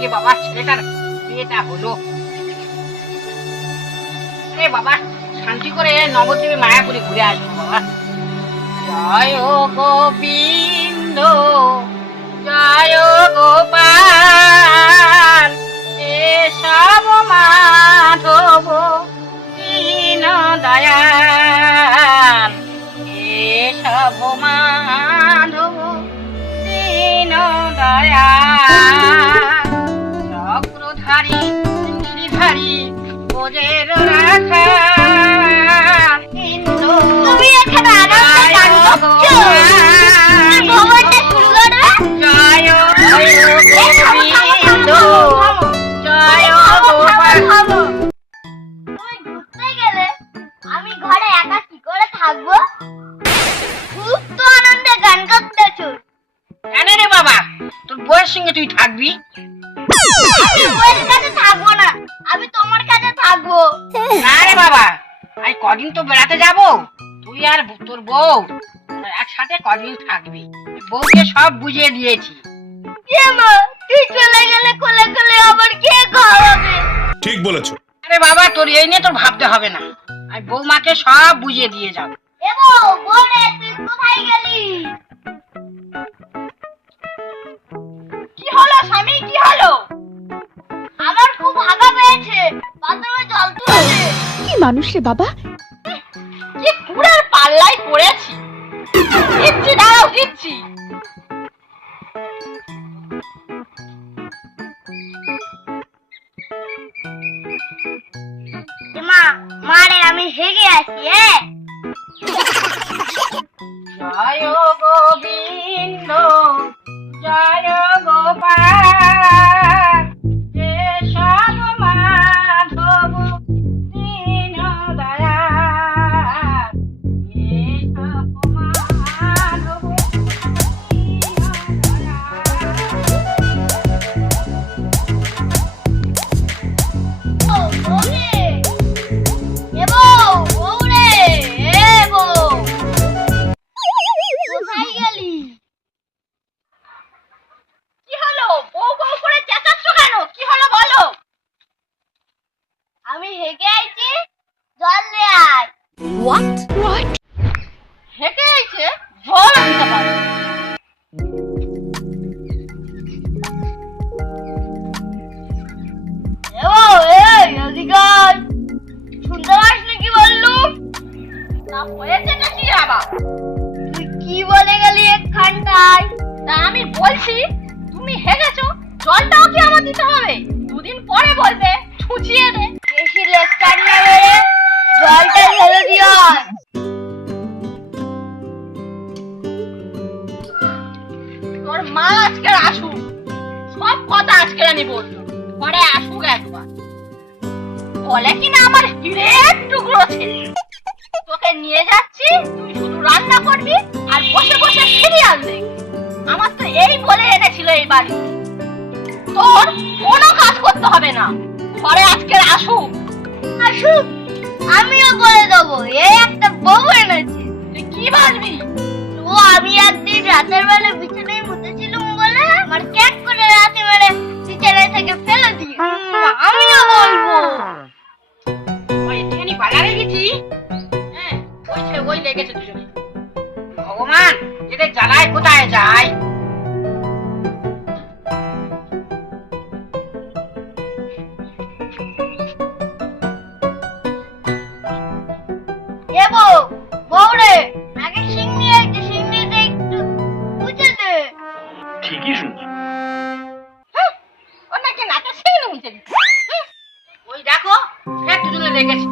যে বাবা, ছেলেটার বিয়েটা হলো। এ বাবা, শান্তি করে নবদ্বীপে মায়াপুরে ঘুরে আসব বাবা। জয় গোবিন্দ, জয় গোপাল এসব মাধব। কদিন তো বেড়াতে যাব। তুই আর তোর বউ একসাথে কদিন থাকবি। বউকে সব বুঝিয়ে দিয়েছি। মা তুই চলে গেলে কোলে কোলে আবার কে খাওয়াবে? ঠিক বলেছ। আরে বাবা তোর এই নিয়ে তোর ভাবতে হবে না। আমি বৌমাকে সব বুঝিয়ে দিয়ে যাব। এবো বলে তুই কোথায় গেলি? কি হলো স্বামী কি হলো? আমার খুব হাগা পেয়েছে বাথরুমে জল তুলেছে। কি মানুষ রে বাবা? পাল্লায় পড়েছি। দিচ্ছি দাঁড়াও দিচ্ছি মা মারে আমি হেগে আছি হ্যাঁ আয়। শুনতে পাসনি কি বললুম না হয়েছে নাকি আবার? তুই কি বলে গেলি এখানটায়? তা আমি বলছি, তুমি হেগেছো, জলটাও কি আমার দিতে হবে? দুদিন পরে বলবে, ছুচিয়ে দে। বেশি লেকচার না জলটা ঢেলে দিও তোর মা আজকে আসুক। সব কথা আজকে আমি বলব। পরে আসুক একবার বলে কিনা আমার হিরের টুকরো ছেলে? তোকে নিয়ে যাচ্ছি তুই শুধু রান্না করবি আর বসে বসে সিরিয়াল দেখবি। আমার তো এই বলে এনেছিল এই বাড়ি। তোর কোনো কাজ করতে হবে না। ঘরে আজকে আসুক আসুক আমিও বলে দেবো। এই একটা বউ এনেছি। তুই কি বাজবি ও আমি একদিন রাতের বেলা বিছানায় মুতেছিলাম বলে আমার ক্যাট করে রাতে মেরে বিছানায় থেকে ফেলে দিই আমিও বলব। লেগেছে দুজনে। ভগবান এদের জ্বালায় কোথায় যায়? ঠিকই শুনছো। হ্যাঁ, ও নাকি নাকে ছিঁড়ে মুছে দিচ্ছে হ্যাঁ, ওই দেখো ফের দুজনে লেগেছে।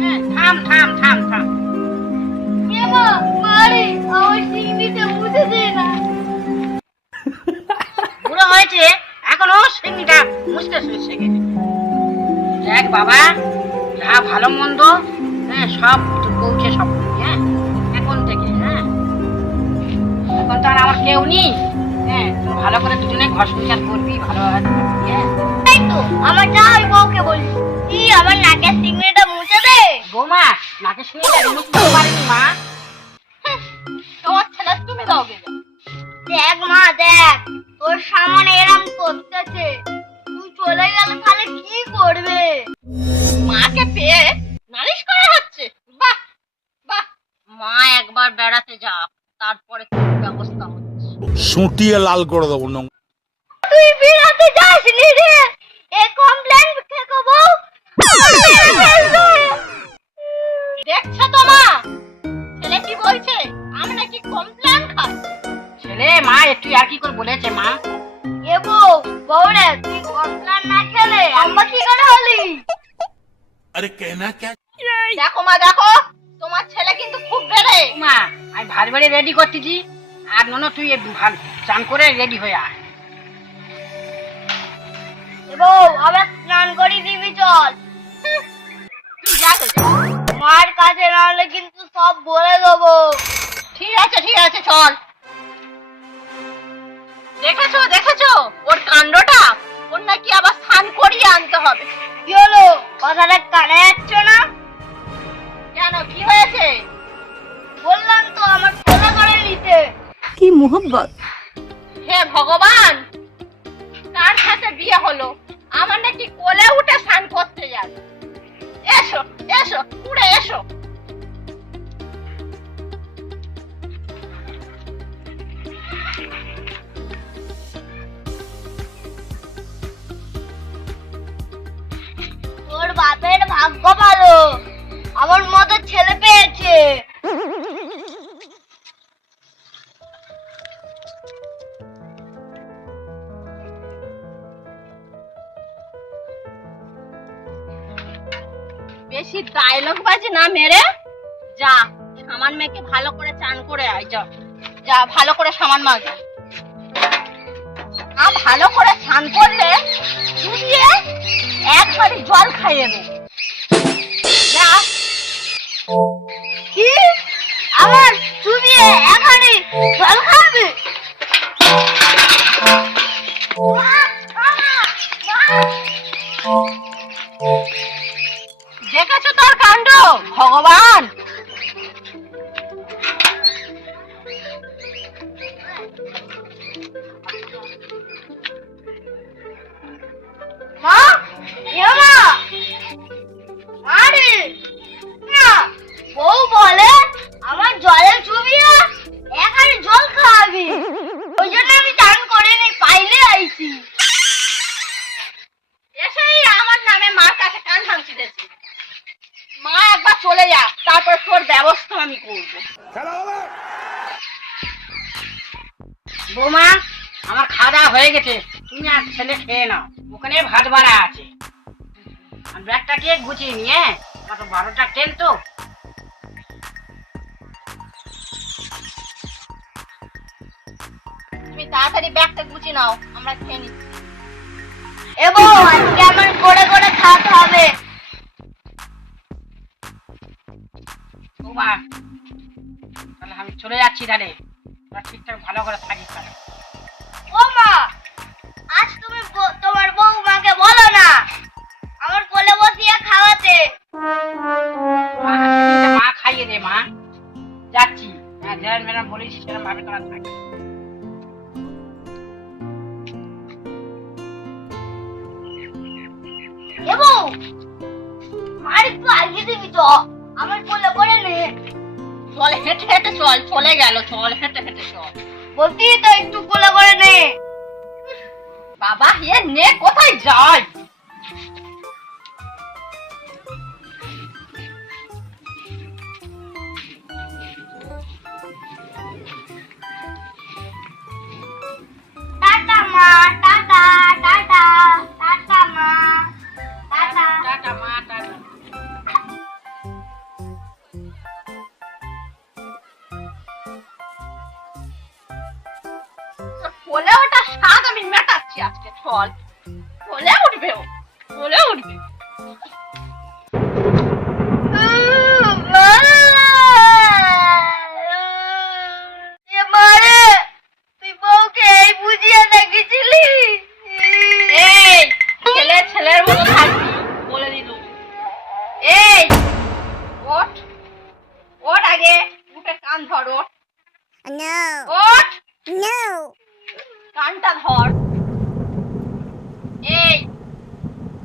হ্যাঁ থাম থাম থাম থাম। মারি আমার সিংড়িতে বুঝে দে না। বুড়ো হয়েছে এখনও সিংটা মুছতে শিখেছে দেখ বাবা যা ভালো মন্দ হ্যাঁ সব বউকে সব হ্যাঁ এখন থেকে হ্যাঁ। এখন তো আর আমার কেউ নেই হ্যাঁ ভালো করে দুজনে ঘর সংসার করবি ভালোভাবে থাকবি, হ্যাঁ। তাই তো আমার যা ওই বউকে বলি আমার নাকের সিংড়িটা মুছে দে? বৌমা নাকে শুনে মুছতে পারিনি মা। দাও দেখ মা দেখ তোর সামনে এরম করতেছে। করবে? মাকে পেয়ে নালিশ করা হচ্ছে। বাহ বাহ। মা একবার বেড়াতে যাক তারপরে তোর ব্যবস্থা হচ্ছে। সুটিয়ে লাল করে দেবো তুই বেড়াতে যাসনি রে? আম্মা কি করে হলি? আরে কেনা কে দেখো মা দেখো। তোমার ছেলে কিন্তু খুব বেড়ে। মা আমি ভারী ভারী রেডি করতেছি। আর নন তুই চান করে রেডি হয়ে আয়। এ বউ আবার স্নান করি দিবি চল। তুই যা তো মার কাছে না হলে কিন্তু সব বলে দেবো। ঠিক আছে ঠিক আছে চল। দেখেছ দেখেছ? ওর কাণ্ডটা? হবে? কি হলো? কথাটা কানে যাচ্ছ না? কেন কি হয়েছে? বললাম তো আমার কোলে করে নিতে কি মোহব্বত? হে ভগবান কার সাথে বিয়ে হলো? আমার নাকি কোলে উঠে স্নান করতে যাবে। এসো এসো উড়ে এসো। তোর ভাগ্য ভালো। আমার মতো ছেলে পেয়েছে। বেশি ডায়লগ বাজি না মেরে। যা, সামান মেয়েকে ভালো করে চান করে আয়, যা। যা, ভালো করে সামান মাজা আ, ভালো করে স্নান করলে একবারে খাইয়ে দেবো কি? আমার চুবিয়ে এখানে জল হয়ে গেছে তুমি আর ছেলে খেয়ে নাও। ওখানে ভাত বাড়া আছে। আর ব্যাগটাকে গুছিয়ে নিয়ে কত বারোটা ট্রেন তো। তুমি তাড়াতাড়ি ব্যাগটা গুছিয়ে নাও আমরা খেয়ে নিচ্ছি এবং আজকে আমার করে করে খাওয়াতে হবে। তাহলে আমি চলে যাচ্ছি তাহলে। ঠিকঠাক ভালো করে থাকিস তাহলে। দিবি তো? আমার বলে বলে নে। চল, হেঁটে হেঁটে চল, চলে গেল, চল, হেঁটে হেঁটে চল। বলতি তো একটু কোলে করে নে। বাবা হে নে, কোথায় যায় উঠবে। ও কোলে উঠবে তুই বউকে এই বুঝিয়ে দেখেছিলি? এই ছেলে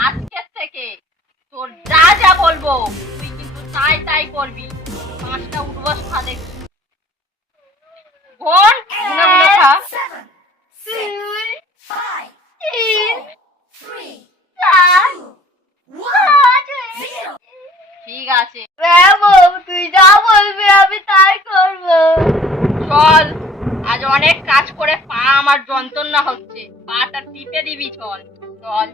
ছেলের মতো থাকবি বলে দিল এই ওঠ ওঠ আগে উঠে কান ধর ওঠ ওঠ কানটা ধর এই আজকের থেকে। বলব তুই কিন্তু তাই তাই করবি পাঁচটা উঠবস খা দেখবি বোন গুনে গুনে খা ঠিক আছে। তুই যা বলবি আমি তাই করব। চল আজ অনেক কাজ করে পা আমার যন্ত্রণা হচ্ছে। পাটা টিপে দিবি চল। চল।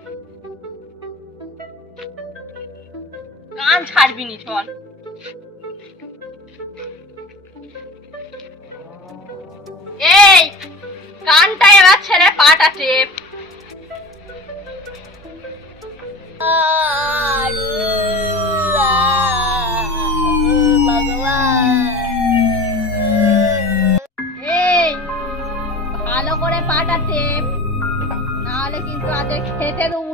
কান ছাড়বি নি চল। এই কানটা এবার ছেড়ে পাটা টেপ। ভালো করে পাটা টেপ। নাহলে কিন্তু আজ খেতে দেবো।